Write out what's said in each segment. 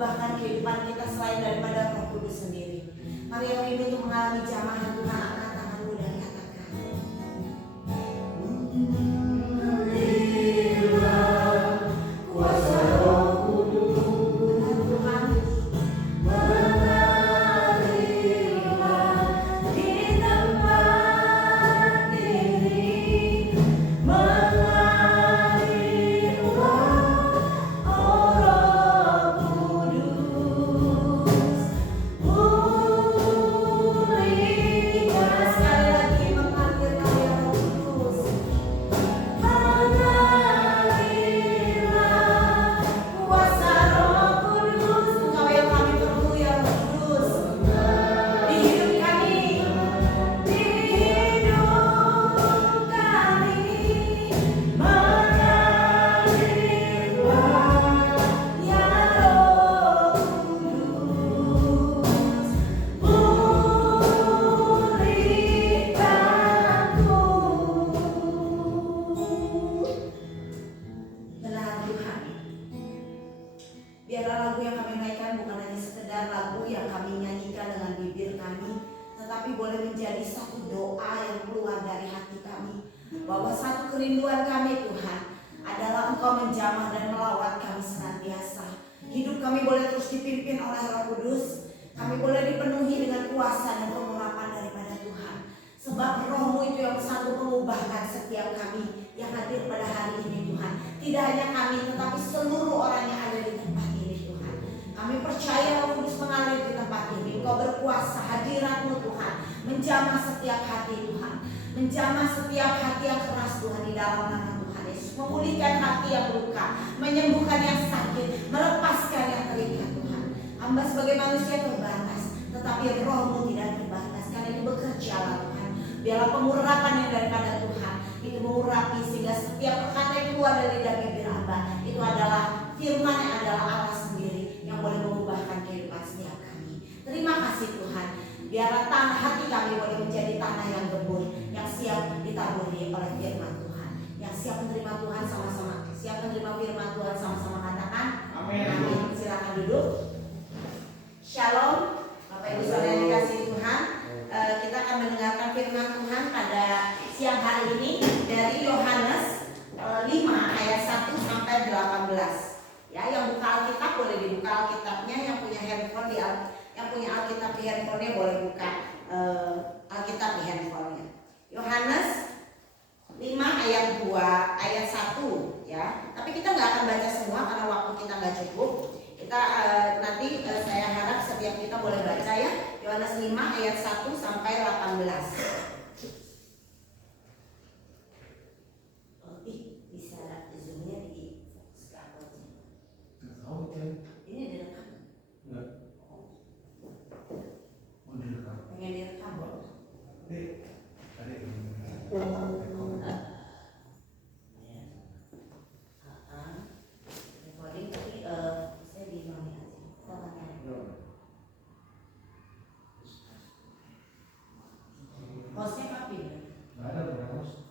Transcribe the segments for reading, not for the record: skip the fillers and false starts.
mengubahkan kehidupan kita selain daripada Roh Kudus sendiri. Mari yang rindu untuk mengalami jamahan Tuhan, angkat tanganmu dan katakan, kuasa Roh Kudus, Tuhan, mengalirlah di tempat ini, mengalirlah, oh Roh Kudus, pulihkan. Sekali lagi mengalirlah ya Roh Kudus, mengalirlah kuasa Roh Kudus. Engkau yang kami perlu ya Roh Kudus di hidup kami, di hidup kami. Mengalirlah ya Roh Kudus, pulihkanku. Benar Tuhan, biarlah lagu yang kami naikkan bukan hanya sekedar lagu yang kami nyanyikan dengan bibir kami, tetapi boleh menjadi satu doa yang keluar dari hati kami, bahwa satu kerinduan kami Tuhan adalah Engkau menjamah dan melawat kami senantiasa. Hidup kami boleh terus dipimpin oleh Roh Kudus. Kami boleh dipenuhi dengan kuasa dan pengurapan daripada Tuhan. Sebab Roh-Mu itu yang sanggup mengubahkan setiap kami yang hadir pada hari ini Tuhan. Tidak hanya kami, tetapi seluruh orang yang ada di tempat ini Tuhan. Kami percaya Roh Kudus mengalir di tempat ini. Engkau berkuasa, hadirat-Mu Tuhan menjamah setiap hati Tuhan. Menjamah setiap hati yang keras Tuhan di dalam nama Tuhan Yesus. Memulihkan hati yang luka, menyembuhkan yang sakit, melepaskan yang terikat Tuhan. Hamba sebagai manusia terbatas, tetapi Roh-Mu tidak terbatas. Karena itu bekerjalah Tuhan. Biarlah pengurapan yang daripada Tuhan itu mengurapi sehingga setiap kata yang keluar dari lidah bibir hamba itu adalah firman yang adalah Allah sendiri yang boleh mengubahkan kehidupan setiap kami. Terima kasih Tuhan. Biarlah tanah hati kami boleh menjadi tanah yang gembur, yang siap ditaburi oleh firman Tuhan. Yang siap menerima Tuhan sama-sama, siap menerima firman Tuhan sama-sama katakan amin. Amin. Silakan duduk. Shalom Bapak Ibu Saudara yang dikasihi Tuhan. Kita akan mendengarkan firman Tuhan pada siang hari ini dari Yohanes 5 ayat 1 sampai 18. Ya, yang buka Alkitab boleh dibuka Alkitabnya, yang punya handphone yang punya Alkitab di handphonenya boleh buka Alkitab di handphonenya. Yohanes 5 ayat 2 ayat 1 ya. Tapi kita nggak akan baca semua karena waktu kita nggak cukup. Kita nanti saya harap setiap kita boleh baca ya. Yohanes 5 ayat 1 sampai 18. Bisa zoomnya di fokus ke apa? Ini direkam? Enggak. Pengen direkam boleh? Recording tapi saya di mana aja? Hostnya papi? Nggak ada host.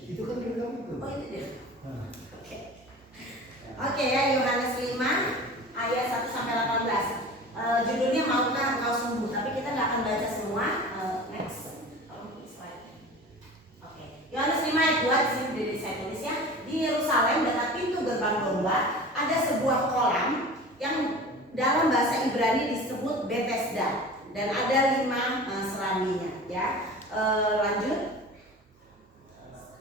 Itu kan direkam itu. Oh itu dia. Oke ya, Yohanes 5 ayat 1 sampai 18. Judulnya maukah engkau sembuh, tapi kita nggak akan baca semua. Next. Oke. Yohanes 5 ayat 2 di sini saya tulis ya. Di Yerusalem dekat pintu gerbang domba ada sebuah kolam yang dalam bahasa Ibrani disebut Bethesda dan ada 5 serambinya ya. Lanjut.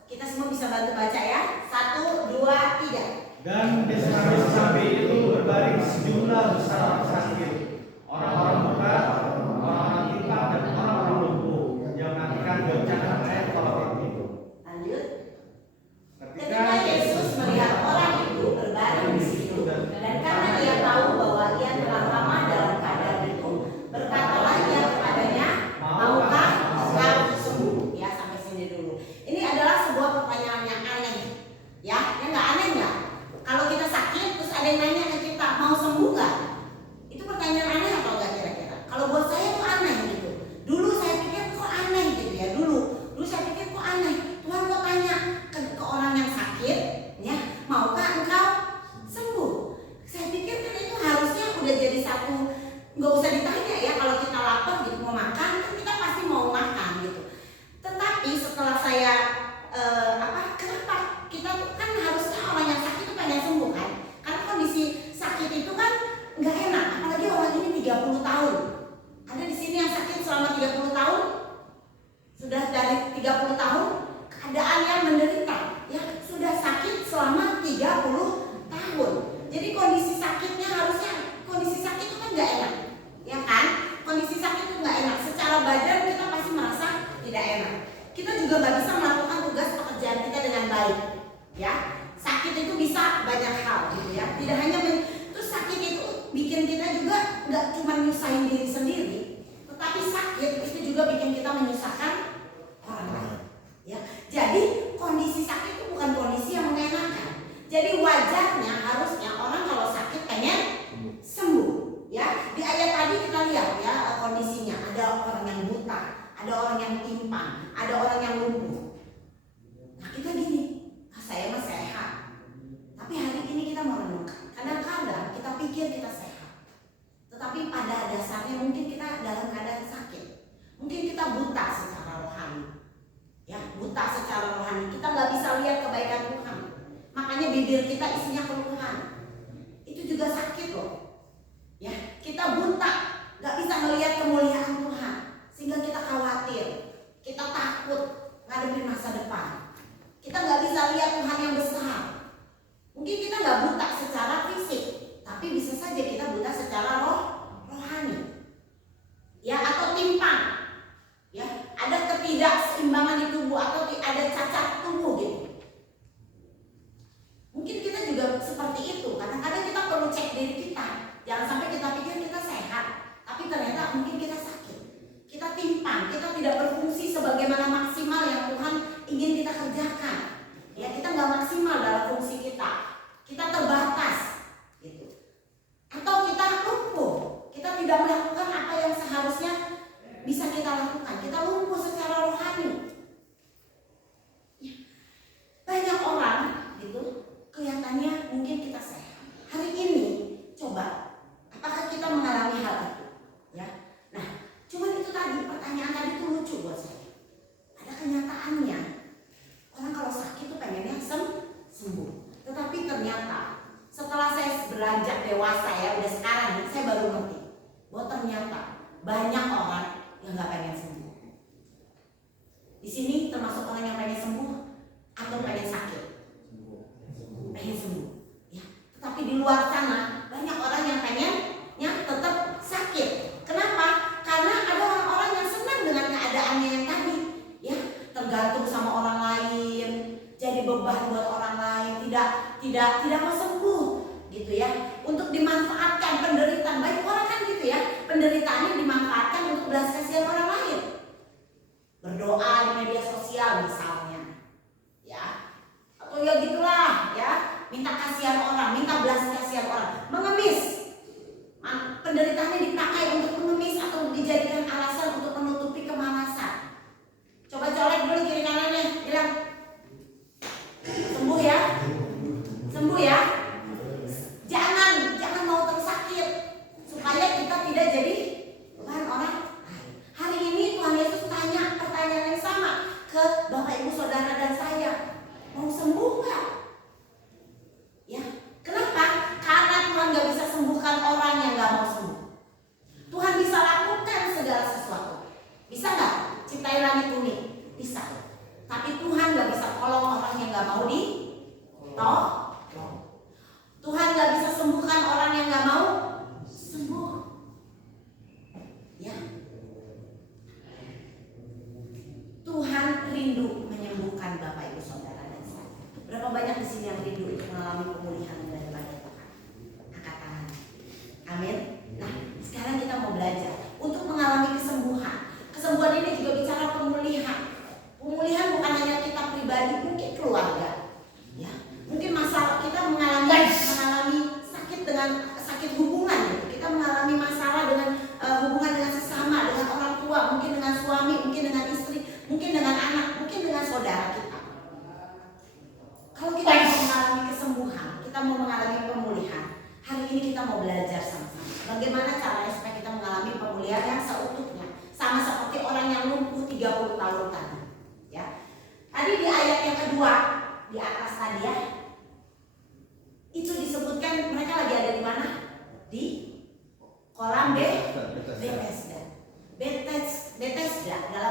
Kita semua bisa bantu baca ya. 1, 2, 3. Dan di serambi-serambi itu berbaring sejumlah besar orang sakit, orang-orang buta, orang-orang timpang, dan orang-orang lumpuh yang menantikan goncangan air kolam itu. Lanjut. Ketika Yesus melihat orang itu berbaring di situ, dan karena dia tahu bahwa ia telah lama dalam keadaan itu, berkatalah ia kepadanya, maukah engkau sembuh? Ya, sampai sini dulu. Ini adalah sebuah pertanyaan yang aneh, ya nggak aneh nggak? Kalau kita sakit terus ada yang nanya ke kita mau sembuh nggak? selama 30 tahun, sudah dari 30 tahun keadaannya menderita, ya sudah sakit selama 30 tahun. Jadi kondisi sakitnya harusnya, kondisi sakit itu kan nggak enak, ya kan? Kondisi sakit itu nggak enak. Secara badan kita pasti merasa tidak enak. Kita juga nggak bisa melakukan tugas pekerjaan kita dengan baik, ya. Sakit itu bisa banyak hal, gitu ya. Tidak hanya terus sakit itu bikin kita juga nggak cuma nyusahin diri sendiri, tetapi sakit itu juga bikin kita menyusahkan orang lain, ya. Jadi kondisi sakit itu bukan kondisi yang mengenakan. Jadi wajarnya harusnya orang kalau sakit pengen sembuh, ya. Di ayat tadi kita lihat ya kondisinya, ada orang yang buta, ada orang yang timpang, ada orang yang lumpuh. Nah kita gini, saya mah sehat. Tapi hari ini kita mau renungkan. Kadang-kadang kita pikir kita sehat, tetapi pada dasarnya mungkin kita dalam keadaan sakit. Mungkin kita buta secara rohani, ya, buta secara rohani. Kita nggak bisa lihat kebaikan Tuhan. Makanya bibir kita isinya keluhan. Itu juga sakit loh, ya. Kita buta, nggak bisa melihat kemuliaan Tuhan, sehingga kita khawatir, kita takut ngadepin masa depan. Kita nggak bisa lihat Tuhan yang besar. Mungkin kita nggak buta secara fisik, tapi bisa saja kita buta secara rohani, ya, atau timpang, ya, ada ketidakseimbangan di tubuh atau ada cacat tubuh gitu. Mungkin kita juga seperti itu. Kadang-kadang kita perlu cek diri kita. Jangan sampai kita pikir kita sehat, tapi ternyata mungkin kita sakit, kita timpang, kita tidak berfungsi sebagaimana maksimal yang Tuhan ingin kita kerjakan. Ya, kita nggak maksimal dalam fungsi kita terbatas, gitu. Atau kita lumpuh, kita tidak melakukan apa yang seharusnya bisa kita lakukan. Kita lumpuh secara rohani. Ya. Banyak orang, gitu, kelihatannya mungkin kita sehat. Hari ini, coba, apakah kita mengalami hal itu? Ya, nah, cuman itu tadi pertanyaan tadi itu lucu buat saya. Ada kenyataannya. Orang kalau sakit tuh pengennya sembuh. Tetapi ternyata setelah saya beranjak dewasa, ya udah sekarang nih, saya baru ngerti bahwa ternyata banyak orang yang nggak pengen sembuh. Di sini termasuk orang yang pengen sembuh atau pengen sakit, pengen sembuh, ya. Tetapi di luar sana banyak orang yang pengennya tetap sakit. Kenapa? Karena ada orang-orang yang senang dengan keadaannya yang tadi, ya, tergantung sama orang lain, jadi beban buat orang lain, tidak mau sembuh, gitu ya, untuk dimanfaatkan penderitaan. Banyak orang kan gitu ya, penderitaannya dimanfaatkan untuk belas kasihan orang lain, berdoa di media sosial misalnya, ya, atau ya gitulah, ya, minta kasihan orang, minta belas kasihan orang, mengemis. Penderitaannya dipakai untuk mengemis atau dijadikan alasan untuk menutupi kemalasan. Coba colek dulu kiri kanannya, bilang sembuh ya, sembuh ya. Jangan mau tersakit supaya kita tidak jadi beban orang. Hari ini Tuhan Yesus tanya pertanyaan yang sama ke Bapak Ibu Saudara dan saya, mau sembuh nggak? Ya, kenapa? Karena Tuhan nggak bisa sembuhkan orang yang nggak mau sembuh. Tuhan bisa lakukan segala sesuatu. Bisa nggak ciptain langit bumi? Bisa. Tapi Tuhan nggak bisa tolong orang yang nggak mau ditolong. Tuhan nggak bisa sembuhkan orang yang nggak mau sembuh. Ya. Tuhan rindu menyembuhkan Bapak Ibu Saudara dan saya. Berapa banyak di sini yang rindu untuk mengalami pemulihan daripada Tuhan? Angkat tangan. Amin. Nah, sekarang kita mau belajar untuk mengalami kesembuhan. Kesembuhan ini juga bicara pemulihan. Pemulihan bukan hanya kita pribadi, mungkin keluarga, ya. Mungkin masalah kita mengalami sakit dengan sakit hubungan, gitu. Kita mengalami masalah dengan hubungan dengan sesama, dengan orang tua, mungkin dengan suami, mungkin dengan istri, mungkin dengan anak, mungkin dengan saudara kita. Kalau kita mau mengalami kesembuhan, kita mau mengalami pemulihan, hari ini kita mau belajar sama-sama bagaimana caranya supaya kita mengalami pemulihan yang seutuhnya, sama seperti orang yang lumpuh 30 tahun tadi, ya. Tadi di ayat yang kedua di atas tadi, ya, itu disebutkan mereka lagi ada di mana? Di kolam Bethesda.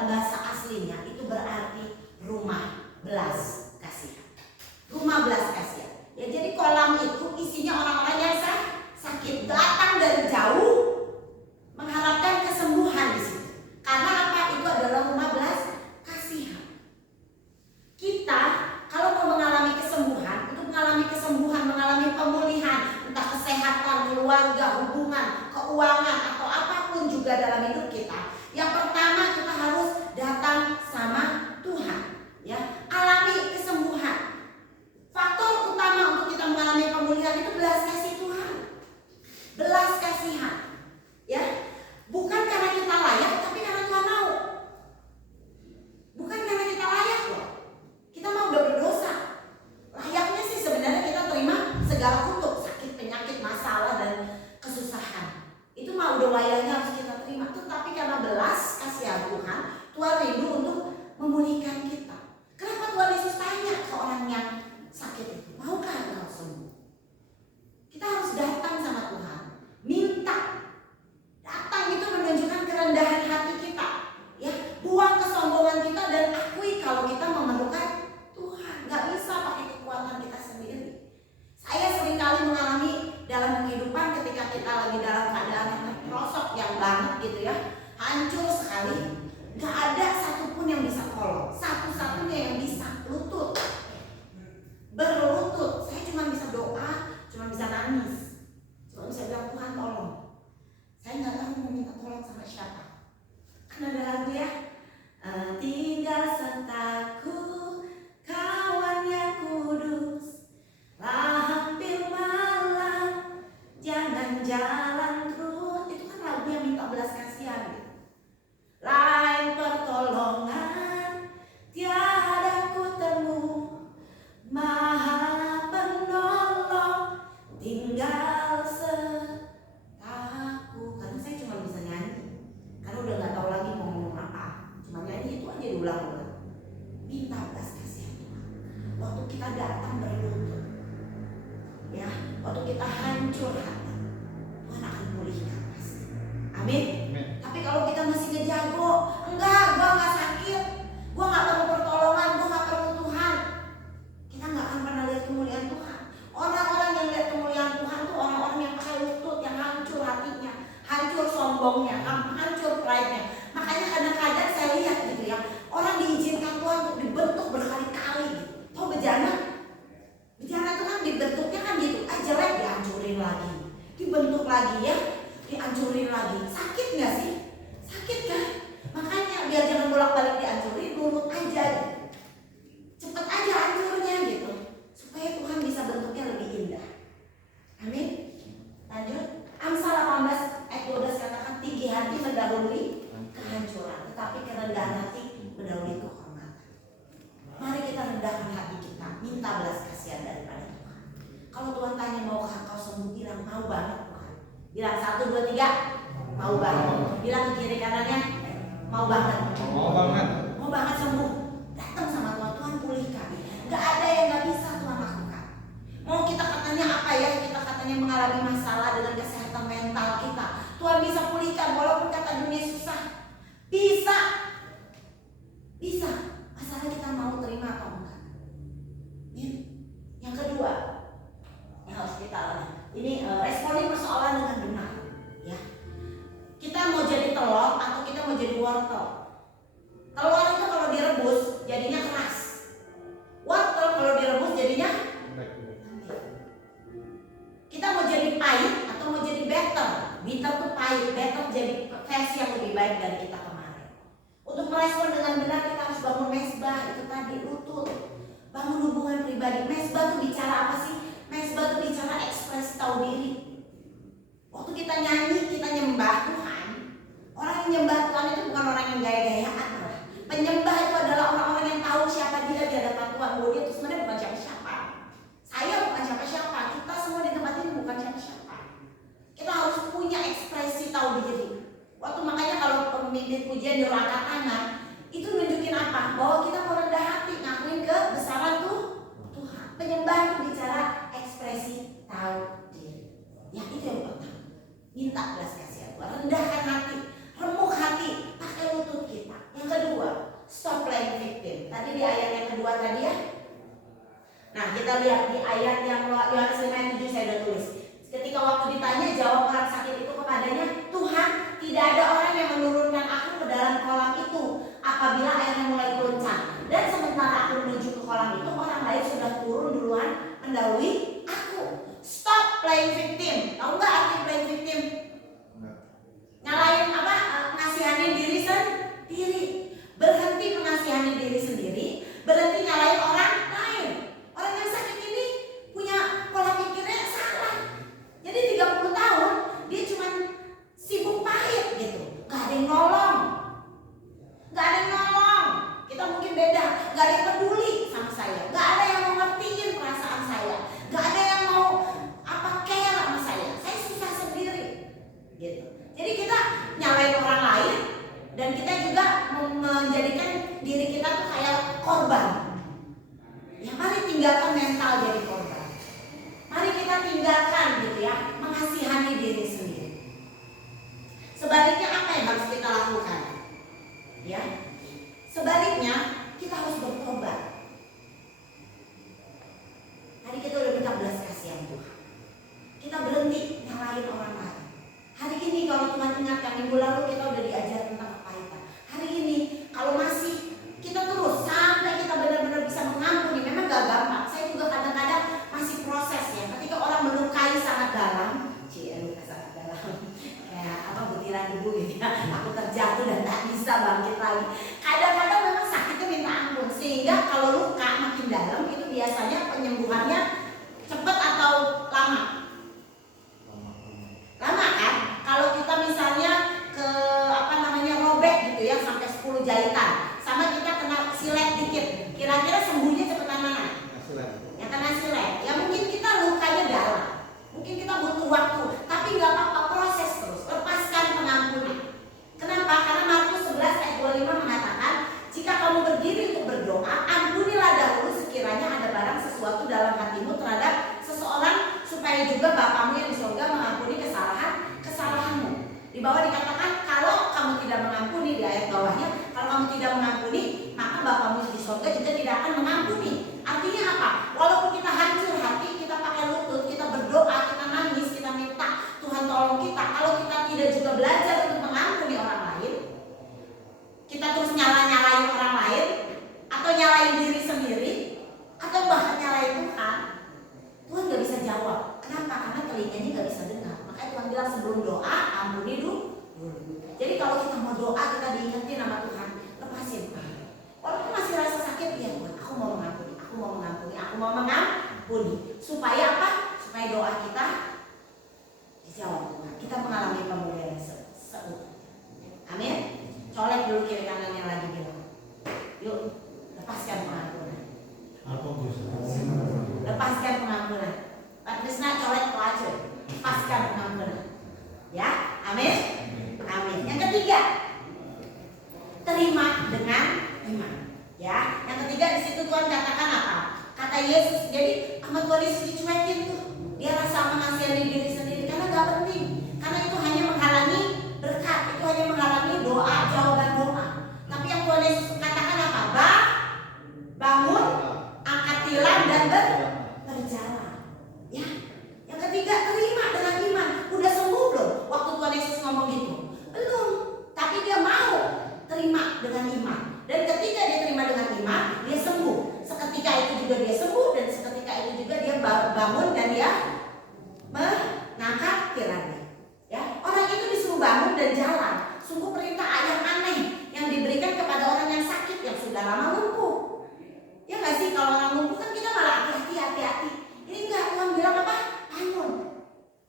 dalam bahasa aslinya itu berarti rumah belas kasihan. Rumah belas kasihan. Ya, jadi kolam itu isinya orang-orang yang sakit, datang dari jauh mengharapkan kesembuhan di situ. Karena apa? Itu adalah rumah belas kasihan. Kita kalau mau mengalami kesembuhan, untuk mengalami kesembuhan, mengalami pemulihan, entah kesehatan, keluarga, hubungan, keuangan, atau apapun juga dalam hidup kita, yang pertama kita harus datang sama Tuhan, ya, alami kesembuhan. Faktor utama untuk kita mengalami pemulihan itu belas kasih Tuhan, belas kasihan, ya, bukan karena kita layak, tapi karena Tuhan mau. Bukan karena kita layak loh. Kita mau udah berdosa. Layaknya sih sebenarnya kita terima segala kutuk, sakit, penyakit, masalah, dan kesusahan. Itu mah udah layaknya harus kita terima. Tetapi karena belas kasihan Tuhan, Tuhan rindu untuk memulihkan kita. Kenapa Tuhan Yesus tanya ke orang yang sakit itu, maukah engkau sembuh? Kita harus datang sama Tuhan, minta. Datang itu menunjukkan kerendahan hati kita, ya, buang kesombongan kita dan akui kalau kita memerlukan Tuhan. Gak bisa pakai kekuatan kita sendiri. Saya seringkali mengalami dalam kehidupan ketika kita lagi dalam keadaan yang terperosok, yang banget gitu ya, hancur sekali, gak ada satupun yang bisa tolong. Satu-satunya yang bisa lutut, berlutut. Saya cuma bisa doa, cuma bisa nangis, cuma bisa bilang Tuhan tolong. Saya nggak tahu mau minta tolong sama siapa. Kan ada lagu ya, tinggal sertaku kawan yang kudus, lah hampir malam jangan jalan terus. Itu kan lagu yang minta belas kasihan gitu. Lain pertolongan tiada ku temu, Maha penolong tinggal sertaku. Karena saya cuma bisa nyanyi, karena udah nggak tahu lagi mau ngomong apa, cuma nyanyi itu aja diulang-ulang. Minta belas kasihan Tuhan. Waktu kita datang berlutut, ya, waktu kita hancur hati, Tuhan akan pulihkan pasti. Amin. Tapi kalau kita masih ngejago, enggak, gua nggak sakit, gua nggak perlu pertolongan, gua nggak perlu Tuhan, kita nggak akan pernah lihat kemuliaan Tuhan. Orang-orang yang lihat kemuliaan Tuhan tuh orang-orang yang pakai lutut, yang hancur hatinya, hancur sombongnya, hancur pride-nya. Makanya kadang-kadang saya lihat gitu ya, orang diizinkan Tuhan untuk dibentuk berkali-kali gitu. Tahu bejana? Bejana itu kan dibentuknya kan gitu, jelek dihancurin lagi, dibentuk lagi ya, dihancurin lagi. Sakit nggak sih? Sakit kan? Makanya biar jangan bolak-balik dihancurin, nurut aja gitu. Cepet aja hancurnya gitu, supaya Tuhan bisa bentuknya lebih indah. Amin. Lanjut. Amsal 18 ayat 12 katakan, tinggi hati mendahului kehancuran, tetapi kerendahan hati mendahului kehormatan. Mari kita rendahkan hati kita, minta belas kasihan daripada Tuhan. Kalau Tuhan tanya maukah kau sembuh, bilang mau banget Tuhan. Bilang 1, 2, 3, mau banget. Bilang ke kiri kanannya, mau banget. Mau banget. Mau banget sembuh. Datang sama Tuhan, Tuhan pulihkan. Gak ada yang gak bisa Tuhan lakukan. Mau kita katanya apa ya, kita katanya mengalami masalah dengan kesehatan mental kita, Tuhan bisa pulihkan. Walaupun kata dunia susah, bisa. Bisa. Masalah kita mau terima atau enggak. Yang kedua yang harus kita alami, ini responi persoalan dengan benar, ya. Kita mau jadi telur atau kita mau jadi wortel. Telur itu kalau direbus jadinya keras. Wortel kalau direbus jadinya lembut. Kita mau jadi pahit atau mau jadi bitter. Bitter tuh pahit, bitter jadi versi yang lebih baik dari kita kemarin. Untuk merespon dengan benar kita harus bangun mesbah, itu tadi lutut. Bangun hubungan pribadi. Mesbah tuh bicara apa sih? Mesbah tuh bicara ekspresi tahu diri. Waktu kita nyanyi, kita nyembah Tuhan. Orang yang nyembah Tuhan itu bukan orang yang gaya-gayaan. Penyembah itu adalah orang-orang yang tahu siapa dia di hadapan Tuhan. Bahwa dia itu sebenarnya bukan siapa-siapa. Saya bukan siapa-siapa. Kita semua di tempat ini bukan siapa-siapa. Kita harus punya ekspresi tahu diri. Waktu makanya kalau pemimpin pujian nyuruh angkat tangan, itu nunjukin apa? Bahwa kita mau rendah hati, ngakuin kebesaran tuh Tuhan. Penyembah itu bicara ekspresi tahu diri. Ya itu yang pertama. Minta belas kasihan Tuhan, rendahkan hati, remuk hati, pakai lutut kita. Yang kedua, kita lihat di ayat yang Yohanes 5 ayat 7 saya sudah tulis. Ketika waktu ditanya, jawab orang sakit itu kepadanya, Tuhan, tidak ada orang yang menurunkan aku ke dalam kolam itu apabila airnya mulai goncang. Dan sementara aku menuju ke kolam itu, orang lain sudah turun duluan mendahului aku. Stop playing victim. Tahu nggak arti playing victim? Nyalain apa? Ngasihani diri sendiri. Berhenti mengasihani diri sendiri, berhenti nyalain orang lain. Orang yang sakit ini punya pola pikirnya salah. Jadi 30 tahun dia cuma sibuk pahit gitu. Gak ada yang nolong. Gak ada yang nolong. Kita mungkin beda. Gak ada yang peduli sama saya. Gak ada yang mau ngertiin perasaan saya. Gak ada yang mau care sama saya. Saya susah sendiri gitu. Jadi kita nyalain orang lain, dan kita juga menjadikan diri kita tuh kayak korban. Ya mari tinggalkan mental jadi korban. Mari kita tinggalkan gitu ya, mengasihani diri sendiri. Sebaliknya apa yang harus kita lakukan? Ya, sebaliknya kita harus bertobat. Hari kita udah minta belas kasihan Tuhan. Kita berhenti nyalain orang lain. Hari ini kalau Tuhan ingatkan, minggu lalu kita udah diajar tentang kepahitan. Hari ini kalau masih kita terus sampai kita benar-benar bisa mengampuni, memang gak gampang. Saya juga kadang-kadang masih proses ya. Ketika orang melukai sangat dalam, luka sangat dalam, kayak apa butiran debu gitu ya. Aku terjatuh dan tak bisa bangkit lagi. Kadang-kadang memang sakitnya minta ampun, sehingga kalau luka makin dalam itu biasanya penyembuhannya cepat atau lama. Lama kan? Kalau kita misalnya ke robek gitu ya sampai 10 jahitan, sama kita kena silet dikit, kira-kira sembuhnya cepetan mana? Yang kena silet. Ya mungkin kita lukanya dalam, mungkin kita butuh waktu, tapi nggak apa-apa, proses terus. Lepaskan pengampunan. Kenapa? Karena Markus 11 ayat 25 mengatakan, jika kamu berdiri untuk berdoa, ampunilah dahulu sekiranya ada barang sesuatu dalam hatimu terhadap seseorang, supaya juga Bapamu yang di surga mengampuni kesalahanmu. Di bawah dikatakan, kalau kamu tidak mengampuni, di ayat bawahnya, kalau kamu tidak mengampuni, maka Bapamu di surga juga tidak akan mengampuni. Artinya apa? Walaupun kita hancur hati, kita pakai lutut, kita berdoa, kita nangis, kita minta Tuhan tolong kita, kalau kita tidak juga belajar untuk mengampuni orang lain, kita terus nyalain orang lain, atau nyalain diri sendiri, atau bahkan nyalain Tuhan, Tuhan gak bisa jawab. Kenapa? Karena telinganya gak bisa dengar. Makanya Tuhan bilang sebelum doa, ampuni dulu. Jadi kalau kita mau doa, kita diingetin sama Tuhan, lepasin. Walaupun masih rasa sakit, ya Tuhan, aku mau mengampuni, aku mau mengampuni, aku mau mengampuni. Supaya apa? Supaya doa kita dijawab Tuhan. Kita mengalami pemulihan seutuhnya. Amin. Colek dulu kiri kanannya lagi bilang, yuk lepaskan pengampunan. Lepaskan pengampunan. Pak Krisna colek kau aja, lepaskan pengampunan. Ya, amin. Amin. Yang ketiga, terima dengan iman. Ya, yang ketiga di situ Tuhan katakan apa? Kata Yesus, jadi sama Tuhan Yesus dicuekin tuh. Dia rasa mengasihani diri sendiri karena gak penting. Karena itu hanya menghalangi berkat, itu hanya menghalangi doa, jawaban doa. Tapi yang Tuhan Yesus katakan apa? Bangun, angkat tilam dan berjalan. Ya, yang ketiga terima dengan iman. Udah sembuh belum? Waktu Tuhan Yesus ngomong gitu, belum. Tapi dia mau terima dengan iman. Dan ketika dia terima dengan iman, dia sembuh. Seketika itu juga dia sembuh, dan seketika itu juga dia bangun dan dia mengangkat tirannya. Ya, orang itu disuruh bangun dan jalan. Sungguh perintah yang aneh yang diberikan kepada orang yang sakit, yang sudah lama lumpuh. Ya nggak sih, kalau orang lumpuh kan kita malah hati-hati. Ini enggak, Tuhan bilang apa? Bangun,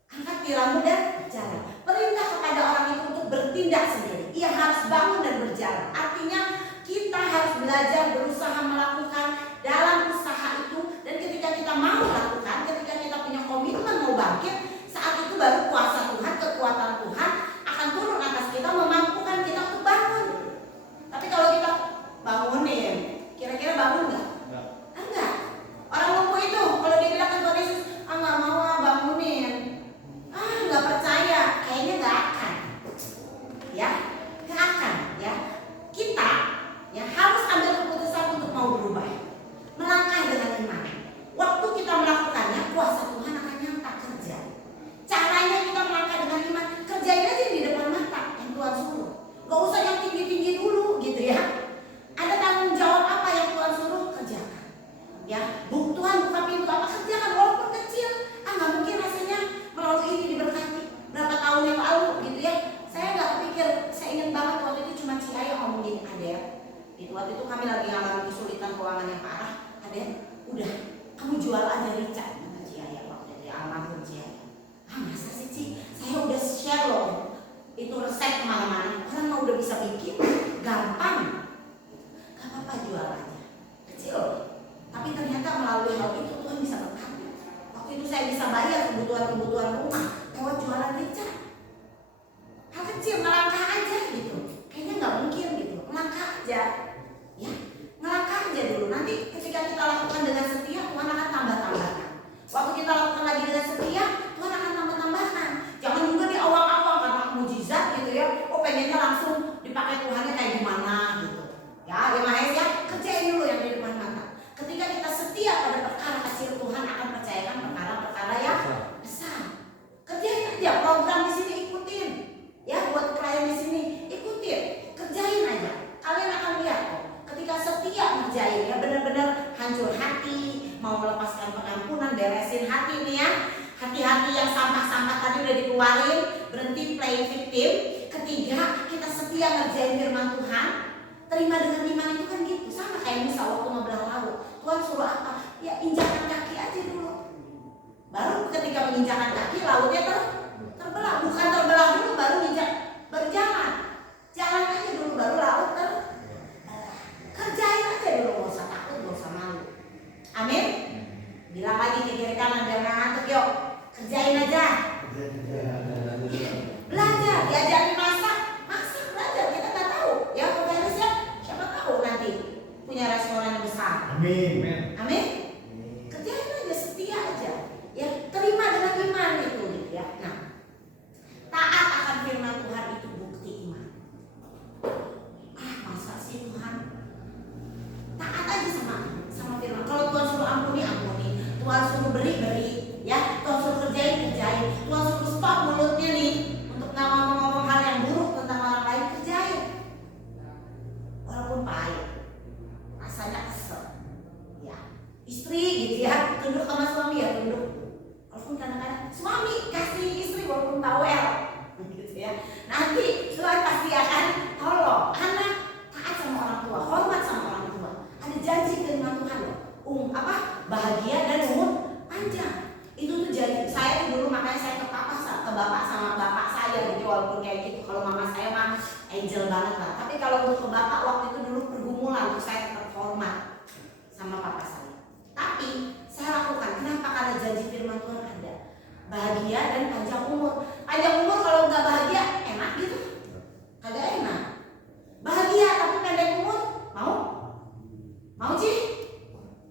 angkat tilammu dan jalan. Perintah kepada orang itu untuk bertindak sendiri. Ia harus bangun dan berjalan. Artinya kita harus belajar berusaha melakukan dalam usaha itu. Dan ketika kita mau melakukan, ketika kita punya komitmen Gitu. Waktu itu kami lagi ngalami kesulitan keuangan yang parah. Ada yang udah kamu jual aja Rica, kata Cia ya waktu itu, almarhum Cia. Masa sih Ci? Saya udah share loh itu resep kemana-mana. Orang mau udah bisa bikin, gampang. Gak apa-apa jual aja. Kecil, tapi ternyata melalui hal itu Tuhan bisa berkati. Waktu itu saya bisa bayar kebutuhan-kebutuhan rumah lewat jualan Rica. Hal kecil, ngelangkah aja gitu. Kayaknya nggak mungkin gitu, ngelangkah aja. Ya, ngelangkah aja dulu. Nanti ketika kita lakukan dengan setia, Tuhan akan tambah-tambahkan. Waktu kita lakukan lagi dengan setia, Tuhan akan tambah-tambahkan. Jangan juga di awal-awal karena mujizat gitu ya. Oh pengennya langsung dipakai Tuhannya kayak gimana gitu. Ya, Mahes ya, kerjain dulu yang di depan mata. Ketika kita setia pada perkara kecil, Tuhan akan percayakan perkara-perkara yang besar. Kerjain aja program di sini, ikutin. Ya, buat klien di sini, ikutin. Kerjain aja. Kalian akan lihat kok. Ketika setia ngerjain ya, benar-benar hancur hati, mau melepaskan pengampunan, beresin hati nih ya. Hati-hati yang sampah-sampah tadi udah dikeluarin, berhenti playing victim. Ketiga, kita setia ngerjain firman Tuhan. Terima dengan iman itu kan gitu. Sama kayak Musa waktu ngebelah laut. Tuhan suruh apa? Ya injakan kaki aja dulu. Baru ketika menginjakan kaki, lautnya terbelah. Bukan terbelah dulu baru berjalan. Jalan aja dulu baru laut kerjain aja dulu, gak usah takut, gak usah malu. Amin. Bilang lagi ke kiri kanan, jangan ngantuk yuk. Kerjain aja. Belajar, diajarin masak belajar. Kita nggak tahu. Ya beres ya. Siapa tahu nanti punya restoran yang besar. Amin. Amin. Kerjain aja, setia aja. Ya terima dengan iman itu ya. Nah, taat akan firman Tuhan itu bukti iman. Masa sih Tuhan? Taat aja sama firman. Kalau Tuhan suruh ampuni, Tuhan suruh beri, ya. Tuhan suruh kerjain. Tuhan suruh stop mulutnya nih untuk nggak ngomong-ngomong hal yang buruk tentang orang lain, kerjain. Walaupun pahit, rasanya kesel. Ya, istri gitu ya, tunduk sama suami ya tunduk. Walaupun kadang-kadang suami kasih istri walaupun bawel, gitu ya. Nanti Tuhan pasti akan tolong. Anak taat sama orang tua, hormat sama orang tua. Ada janji firman Tuhan loh. Bahagia dan umur panjang. Itu tuh janji. Saya tuh dulu makanya saya ke bapak sama bapak saya gitu, walaupun kayak gitu. Kalau mama saya mah angel banget lah. Tapi kalau untuk ke bapak waktu itu dulu pergumulan, untuk saya tetap hormat sama papa saya. Tapi saya lakukan. Kenapa? Karena janji firman Tuhan ada. Bahagia dan panjang umur. Panjang umur kalau nggak bahagia enak gitu? Kagak enak. Bahagia tapi pendek umur mau sih?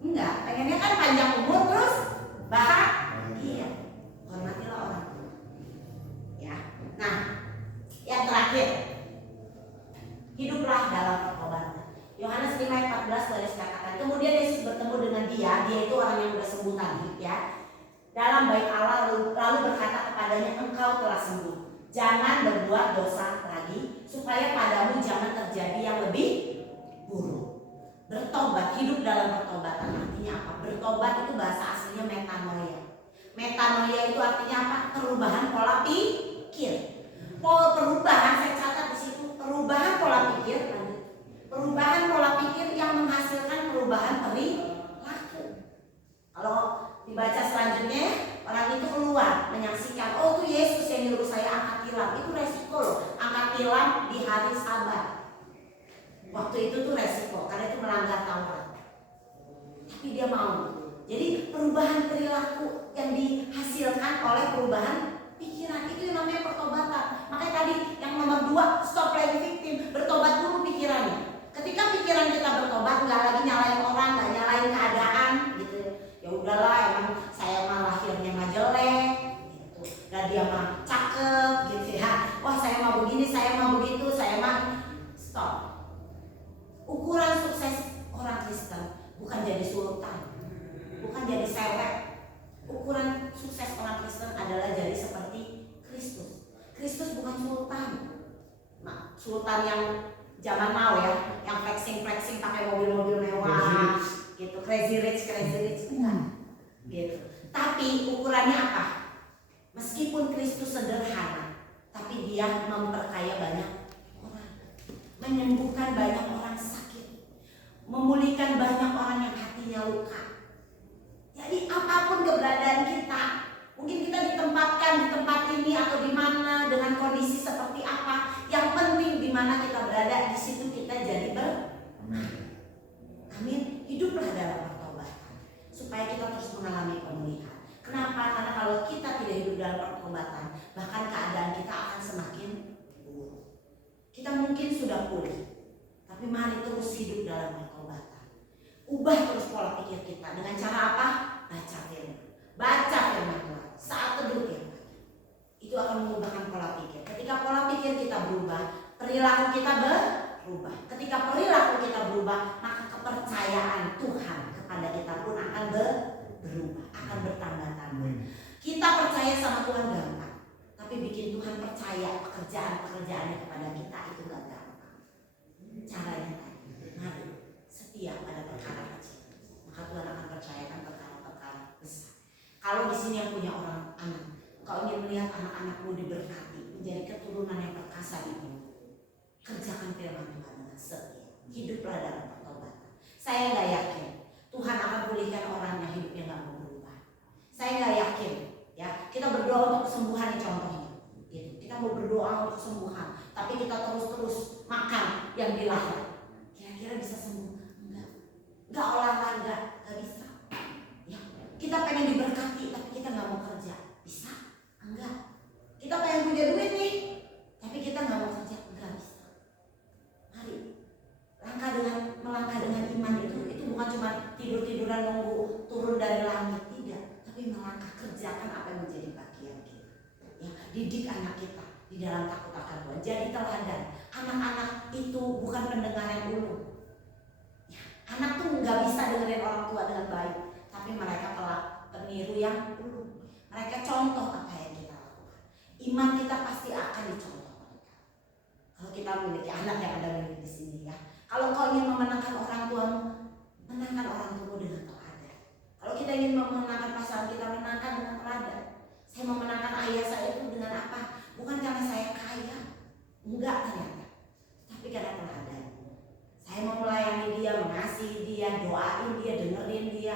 Enggak, pengennya kan panjang umur terus bahagia. Hormatilah orang tua. Ya. Nah, yang terakhir, hiduplah dalam pertobatan. Yohanes 5:14 tulis katakan, kemudian Yesus bertemu dengan dia itu orang yang sudah sembuh tadi ya. Dalam bait Allah lalu berkata kepadanya, engkau telah sembuh. Jangan berbuat dosa lagi supaya padamu jangan terjadi yang lebih buruk. Bertobat, hidup dalam pertobatan artinya apa? Bertobat itu bahasa aslinya metanoia. Metanoia itu artinya apa? Perubahan pola pikir. Perubahan, saya catat di situ, perubahan pola pikir. Perubahan pola pikir yang menghasilkan perubahan perilaku. Kalau dibaca selanjutnya, orang itu keluar menyaksikan, oh itu Yesus yang nyuruh saya angkat tilam. Itu resiko loh, angkat tilam di hari Sabat. Waktu itu tuh resiko, karena itu melanggar Taurat. Tapi dia mau. Jadi perubahan perilaku yang dihasilkan oleh perubahan pikiran, itu yang namanya pertobatan. Makanya tadi yang nomor 2, stop playing victim. Bertobat dulu pikirannya. Ketika pikiran kita bertobat, nggak lagi nyalain orang, nggak nyalain keadaan gitu. Ya udahlah, emang saya mah lahirnya mah jelek gitu. Dan dia mah cakep gitu ya. Wah saya mau begini, saya mau begitu, saya mah stop. Ukuran sukses orang Kristen bukan jadi sultan, bukan jadi seleb. Ukuran sukses orang Kristen adalah jadi seperti Kristus. Kristus bukan sultan. Nah, sultan yang zaman now ya, yang flexing pakai mobil-mobil mewah, gitu, crazy rich bukan, gitu. Tapi ukurannya apa? Meskipun Kristus sederhana, tapi dia memperkaya banyak orang, menyembuhkan banyak orang sakit. memulihkan banyak orang yang hatinya luka. Jadi apapun keberadaan kita, mungkin kita ditempatkan di tempat ini atau di mana dengan kondisi seperti apa, yang penting di mana kita berada, di situ kita jadi amin. Hiduplah dalam pertobatan supaya kita terus mengalami pemulihan. Kenapa? Karena kalau kita tidak hidup dalam pertobatan, bahkan keadaan kita akan semakin buruk. Kita mungkin sudah pulih, tapi mari terus hidup dalam pertobatan. Ubah terus pola pikir kita dengan cara apa? Baca firman. Baca firman Tuhan. Saat teduh firman. Itu akan mengubahkan pola pikir. Ketika pola pikir kita berubah, perilaku kita berubah. Ketika perilaku kita berubah, maka kepercayaan Tuhan kepada kita pun akan berubah, akan bertambah-tambah. Kita percaya sama Tuhan gampang, tapi bikin Tuhan percaya pekerjaan-pekerjaannya kepada kita itu gak gampang. Caranya tadi, mari setia pada perkara kecil, maka Tuhan akan percayakan perkara-perkara besar. Kalau di sini yang punya orang anak, kau ingin melihat anak-anakmu diberkati, menjadi keturunan yang perkasa itu, kerjakan firman Tuhan dengan setia. Hiduplah dalam pertobatan. Saya gak yakin Tuhan akan pulihkan orang yang hidupnya gak mau berubah. Saya gak yakin ya, kita berdoa untuk kesembuhan contohnya gitu. Kita mau berdoa untuk kesembuhan, tapi kita terus makan yang dilarang. Kira-kira bisa sembuh? Enggak olahraga, gak bisa ya. Kita pengen diberkati, tapi kita gak mau kerja, bisa? Enggak. Kita pengen punya duit nih, tapi kita gak mau kerja, enggak bisa. Mari melangkah dengan iman itu bukan cuma tidur-tiduran nunggu turun dari langit, tidak, tapi melangkah kerjakan apa yang menjadi bagian kita. Ya, didik anak kita di dalam takut akan Tuhan. Jadi teladan. Anak-anak itu bukan pendengar yang ulung. Ya, anak tuh nggak bisa dengerin orang tua dengan baik, tapi mereka telah peniru yang ulung. Mereka contoh apa yang kita lakukan. Iman kita pasti akan dicontoh mereka. Kalau kita memiliki anak yang ada di sini ya. Kalau kau ingin memenangkan orang tuamu, menangkan orang tuamu dengan teladan. Kalau kita ingin memenangkan pasangan kita, menangkan dengan teladan. Saya mau menangkan ayah saya itu dengan apa? Bukan karena saya kaya, enggak ternyata, tapi karena teladan. Saya mau melayani dia, mengasihi dia, doain dia, dengerin dia,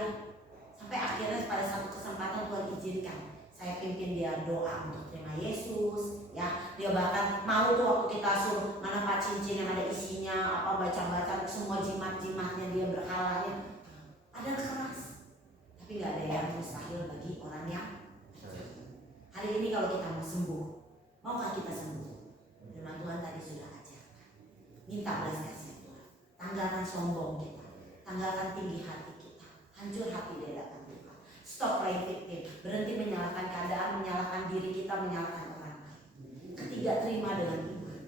sampai akhirnya pada satu kesempatan Tuhan izinkan saya pimpin dia doa untuk terima Yesus. Ya, dia bahkan mau tuh waktu kita suruh mana pak cincin yang ada isinya, apa baca-baca semua jimat-jimatnya dia berhalanya. Ada keras, tapi nggak ada yang mustahil bagi orang yang percaya. Hari ini kalau kita mau sembuh, maukah kita sembuh? Firman Tuhan tadi sudah ajarkan. Minta belas kasih Tuhan. Tanggalkan sombong kita, tanggalkan tinggi hati kita, hancur hati di hadapan Tuhan. Stop playing victim, berhenti menyalahkan keadaan, menyalahkan diri kita, menyalahkan orang lain. Ketiga, terima dengan iman.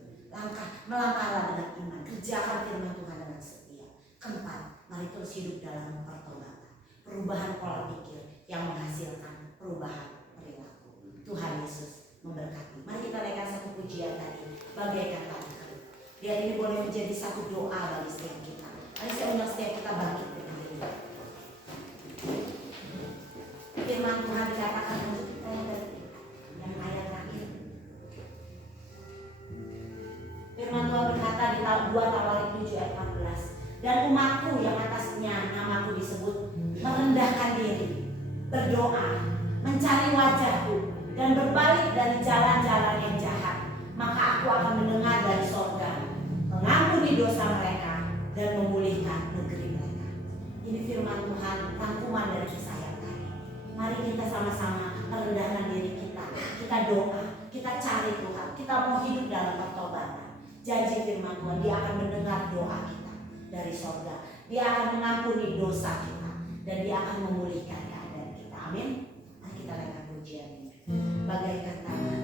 Melangkahlah dengan iman, kerjakan firman Tuhan dengan setia. Keempat, mari terus hidup dalam pertobatan, perubahan pola pikir yang menghasilkan perubahan perilaku. Tuhan Yesus memberkati. Mari kita naikkan satu pujian tadi, bagaikan tadi. Biar ini boleh menjadi satu doa bagi setiap kita. Mari saya undang setiap kita bangkit berdiri. Firman Tuhan dikatakan untuk kita yang ayat terakhir. Firman Tuhan berkata di 2 Tawarik 7 ayat 14. Dan umatku yang atasnya namaku disebut merendahkan diri, berdoa, mencari wajahku, dan berbalik dari jalan-jalan yang jahat, maka aku akan mendengar dari sorga, mengampuni dosa mereka, dan memulihkan negeri mereka. Ini firman Tuhan, rangkuman dari kisah yang tadi. Mari kita sama-sama merendahkan diri kita. Kita doa, kita cari Tuhan, kita mau hidup dalam pertobatan. Janji firman Tuhan, Dia akan mendengar doa kita dari sorga. Dia akan mengampuni dosa kita, dan Dia akan memulihkan keadaan kita. Amin. Mari kita naikkan pujian ini. Bagaikan tangan.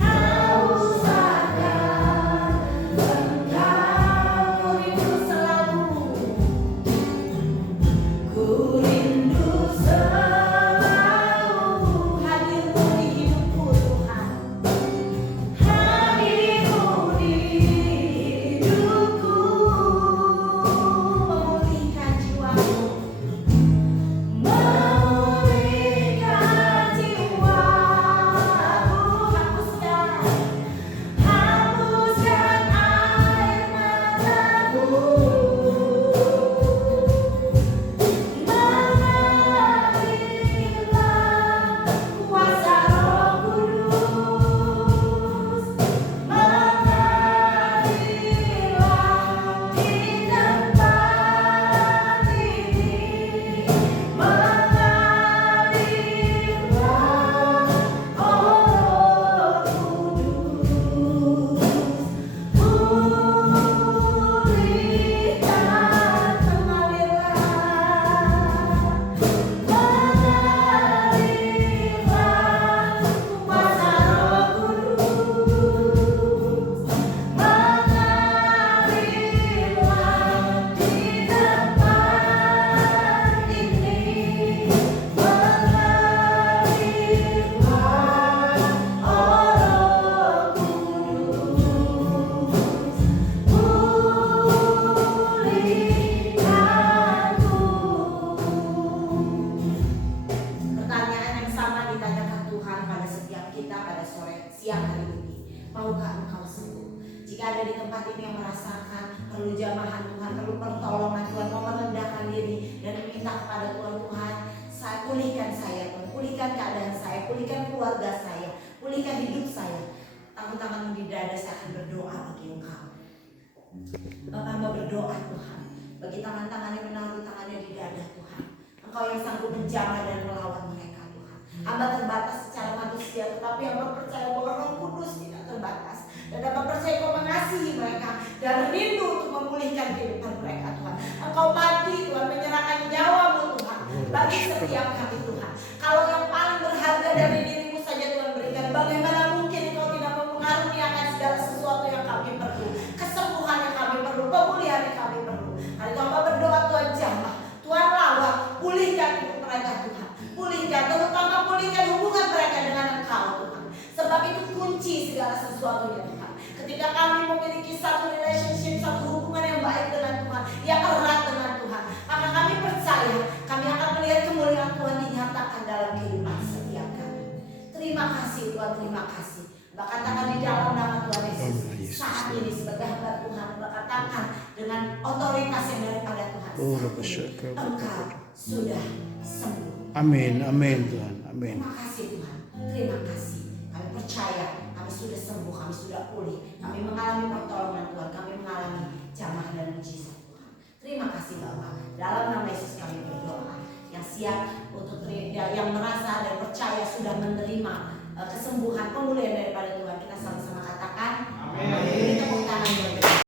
Haus dada saya akan berdoa bagi Engkau. Bapak mau berdoa Tuhan, bagi tangan-tangan yang menaruh tangannya di dada Tuhan. Engkau yang sanggup menjaga dan melawan mereka Tuhan. Hamba terbatas secara manusia, tetapi hamba percaya bahwa Roh Kudus tidak terbatas. Dan hamba percaya Engkau mengasihi mereka dan rindu untuk memulihkan kehidupan mereka Tuhan. Engkau mati Tuhan, menyerahkan nyawamu Tuhan bagi setiap kami Tuhan. Kalau yang paling berharga dari dirimu saja Tuhan berikan, bagaimana mungkin Engkau tidak mengaruniakan segala sesuatu yang kami perlu, kesembuhan yang kami perlu, pemulihan yang kami perlu. Hari itu hamba berdoa Tuhan jamah, Tuhan lawat, pulihkan hidup mereka Tuhan, pulihkan, terutama pulihkan hubungan mereka dengan Engkau Tuhan. Sebab itu kunci segala sesuatunya Tuhan. Ketika kami memiliki satu relationship, satu hubungan yang baik dengan Tuhan, yang erat dengan Tuhan, maka kami percaya kami akan melihat kemuliaan Tuhan dinyatakan dalam kehidupan setiap kami. Terima kasih Tuhan, terima kasih. Katakan di dalam nama Tuhan Yesus, saat ini sebagai hamba Tuhan, katakan dengan otoritas yang daripada Tuhan, Engkau sudah sembuh. Amin, amin Tuhan, amin. Terima kasih Tuhan, terima kasih. Kami percaya kami sudah sembuh, kami sudah pulih, kami mengalami pertolongan Tuhan, kami mengalami jamah dan mujizat Tuhan. Terima kasih Bapak. Dalam nama Yesus kami berdoa. Yang siap untuk yang merasa dan percaya sudah menerima kesembuhan, pemulihan daripada